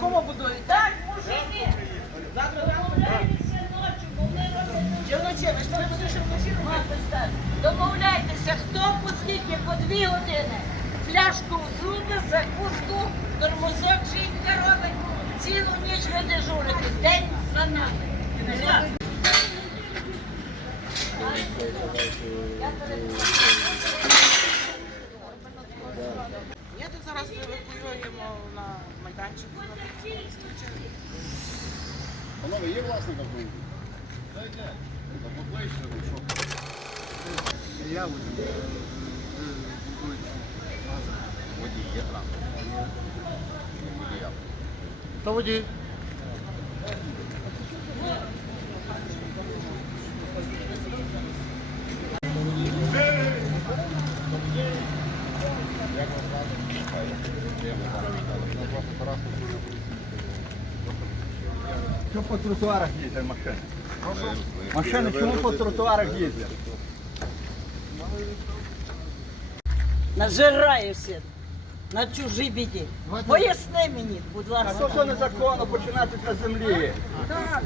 кому будують? Так, мужики, домовляйтеся ночі, бо вони роблять вночі? Ви ж не будете, щоб робити? Мати Домовляйтеся, хто по скільки, по дві години. Фляжку в зуби, закуску, тормозок жінка робить. Цілу ніч ви дежурите, день за нами. Все. Ні, то зараз евакуюємо на майданчик. Панове, є власник автомобіля? Та покличте, що. Я водій. Водій, є транспорт. Водія. Та водій. Що по тротуарах їздять машини? Машини чому по тротуарах їздять? Нажираєшся на чужій біді. Поясни мені, будь ласка. то що незаконно починати з землі?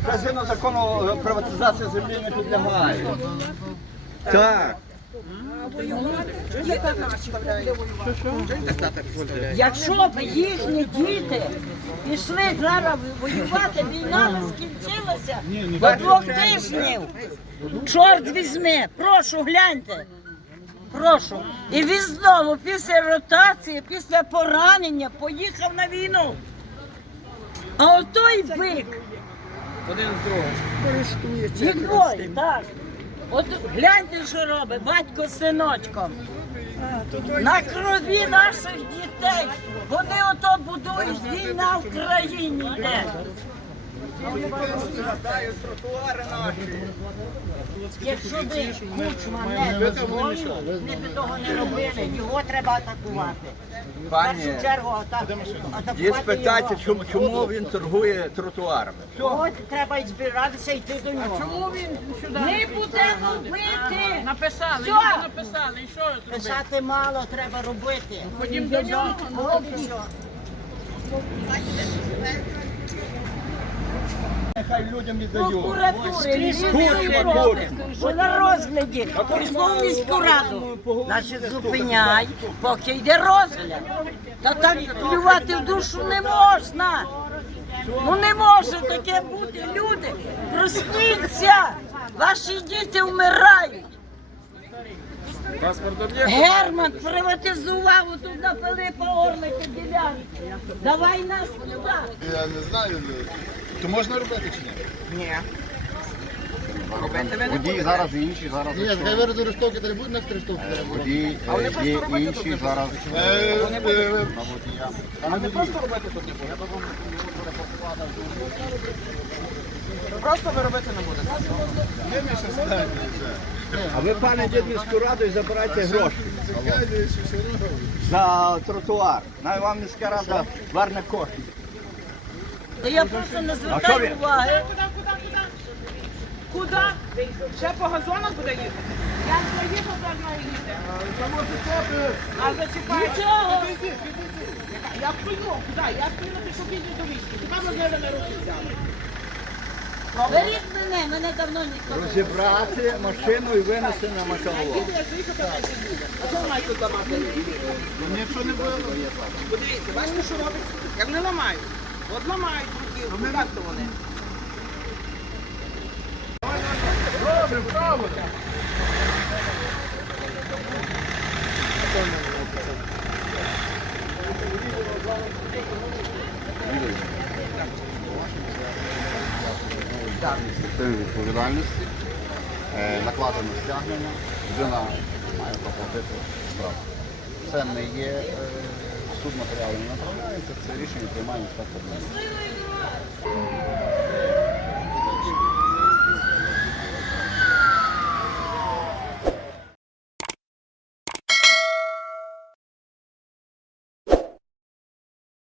Казино закону е, приватизація землі не підлягає. Так. Якщо б їхні діти пішли зараз воювати, війна не скінчилася до двох тижнів. Чорт візьми, прошу, гляньте. Прошу. І він знову після ротації, після поранення поїхав на війну. А отой бик. Один з. Їх двоє, так. От гляньте, що робить батько з синочком. На крові наших дітей. Вони ото будують війна в країні йде. Згадають тротуари наші. Якщо би кучма не дозволив, ми б того не робили. Його треба атакувати. В Пані, першу чергу атак- атакувати є спитати, його. чому, чому він торгує тротуарами? От треба і збиратися йти до нього. Чому він сюди? Ми будемо бити. Написали, Все. люди написали. І що зробити? Писати мало, треба робити. Ходім до нього. От і що. Нехай людям. Прокуратури, бо на розгляді прийшов міську раду. Значить, зупиняй, поки йде розгляд. Та так плювати в душу не можна. Ну не може таке бути. Люди, просніться, ваші діти вмирають. Герман приватизував тут на Пилипа Орлика ділянки. Давай нас туди. Я не знаю. То можна робити чи ні? Ні. Водій зараз і інші зараз. Ні, хай ви розростовки не будуть на стрижтовки. Водій е, є інші зараз. На водія. А не просто робити тут не буде. Просто ви робити не будете. А ви, пане дід міську раду, і забирайте гроші за тротуар. Навіть вам міська рада верне кошти. Та я просто не звертаю уваги. Куди? Ще по газонах буде їхати? Я так маю їхати. А зачіпай. Нічого. Я стою, куди? Я стою на пішохідній доріжці. Хіба ми мене руки взяли? Беріть мене, мене давно ніхто не Розібрати машину і винести на металолом. Я заїхав 15 днів. А що маєте тут ламати? Нічого не було. Подивіться, бачите, що робить? Як не ламають. От ламають руки, як то вони? Частини відповідальності, е, накладено стягнення, людина має проплатити штраф. Це не є Тут матеріали не направляються, це рішення приймає інспектор.